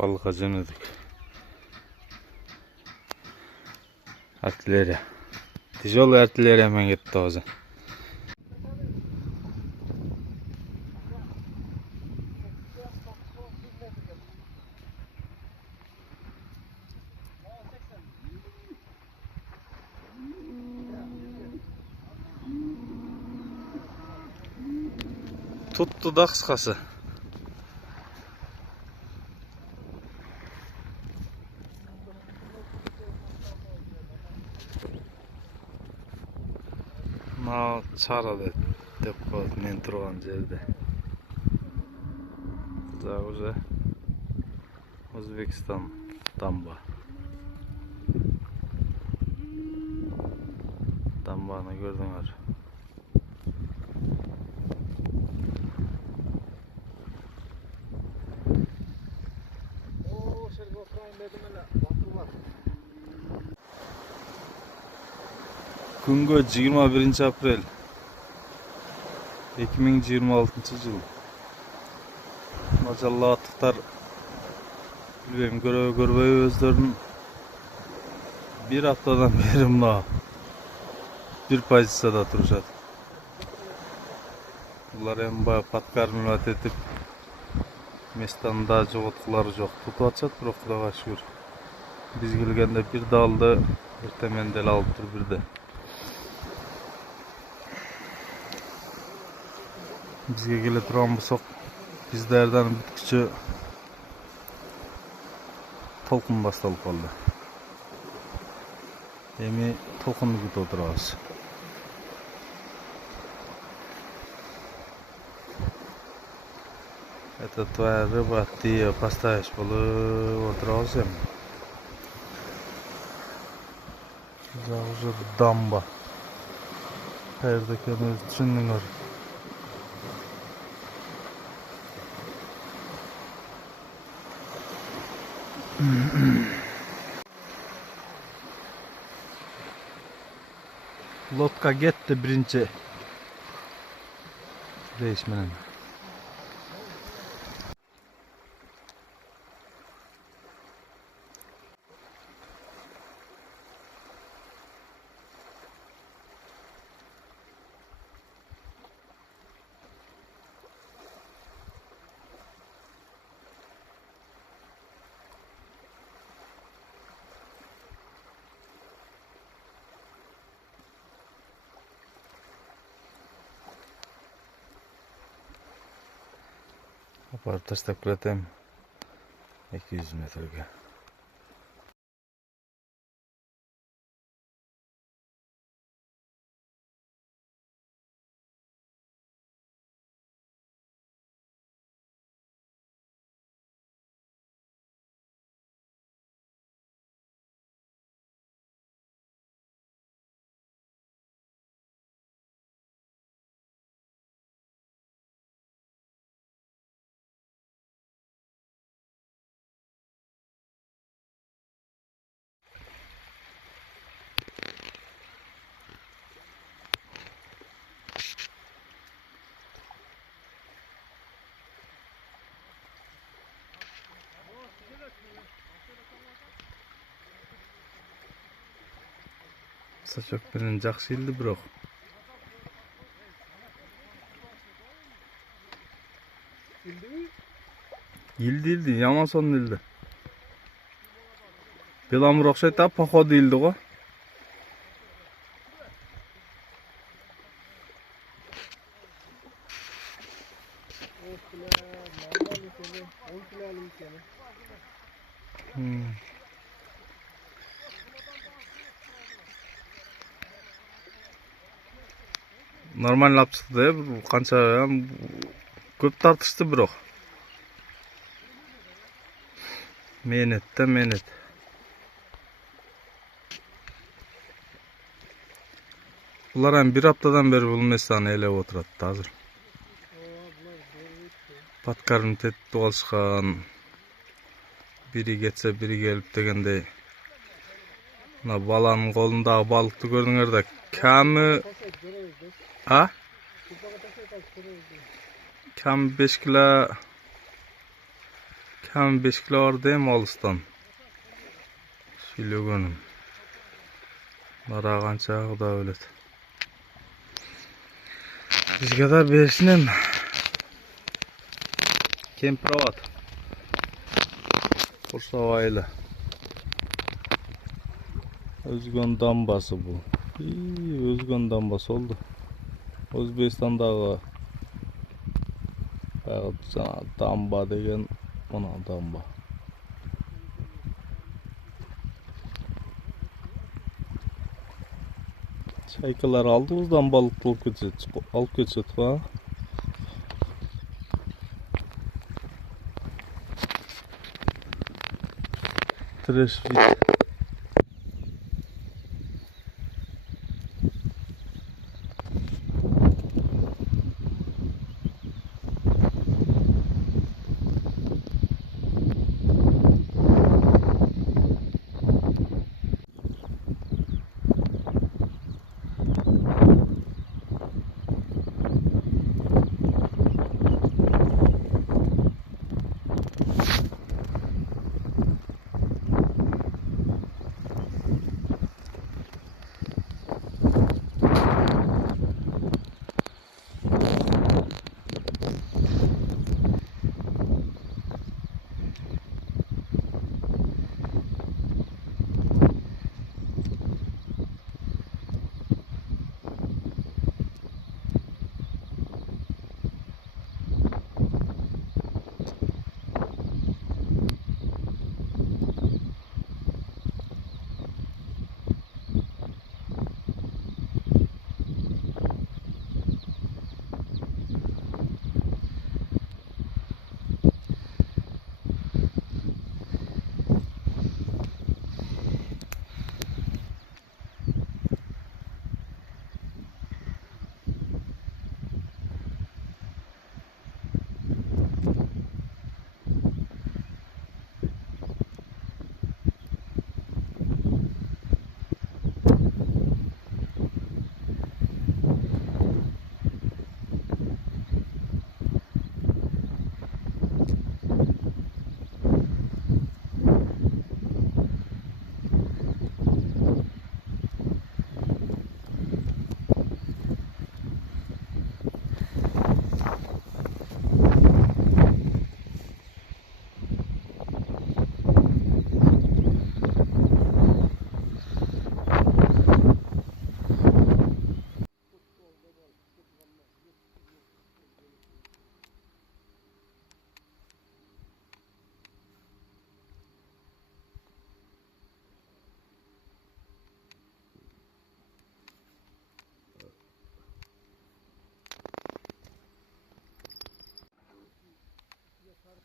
Балыкка жөнөдүк. Артиллерия. Тяжелая артиллерия менен кетти өзү. Tuttu da kıskası. Mağ çaradı depo men turgan jerde. Уже Өзбекстан дамба. Дамбаны көрдүңөр. Күнгө 21 апрель 2026 жыл. Мажаллааттыктар билбейм көрбөй өздөрүн бир аптадан бери мына бир позицияда турушат. Булар эми баягы подкармливать этип местанда жоготкулары жок. Тутуп атышат, бирок Кудайга шүгүр. Биз келгенде бир далды, эртемен деле алып тур бирде. Бизге келе турган болсок, биз даярданып бүткүчө толкун башталып калды. Эми толкунду күтүп отурабыз. Это твоя рыба, ты ее поставишь, болуп отурабыз эми. Уже дамба. Каерде экенин өзү түшүндүңөр. Лодка кетти биринчи рейс менен. Апарып таштап келетем 200 метрге. Saçak менен жакшы илди бирок. Илди, яман сонун илди. Беламыр окшойт да, походу илди го. Нормально алып чыкты, канча көп тартышты бирок. Менет. Булар эми бир аптадан бери бул местаны ээлеп отурат азыр. Подкармливать этип алышкан. Бири кетсе бири келип дегендей. Мына баланын колундагы балыкты көрдүңөр да, ками 5 кило Şam 5 kilo ardayım alıstan. Söylөгөнүм. Бараганча Кудай билет. Бизге да берсинем. Кемпир-Абад. Курсабайлы. Өзгөн дамбасы бул. Өзгөн дамбасы болду. Өзбекстандагы жана дамба деген мына дамба. Çaykalar aldığımızdan balık alıp geçiyorduk ha. Trash fit. Karp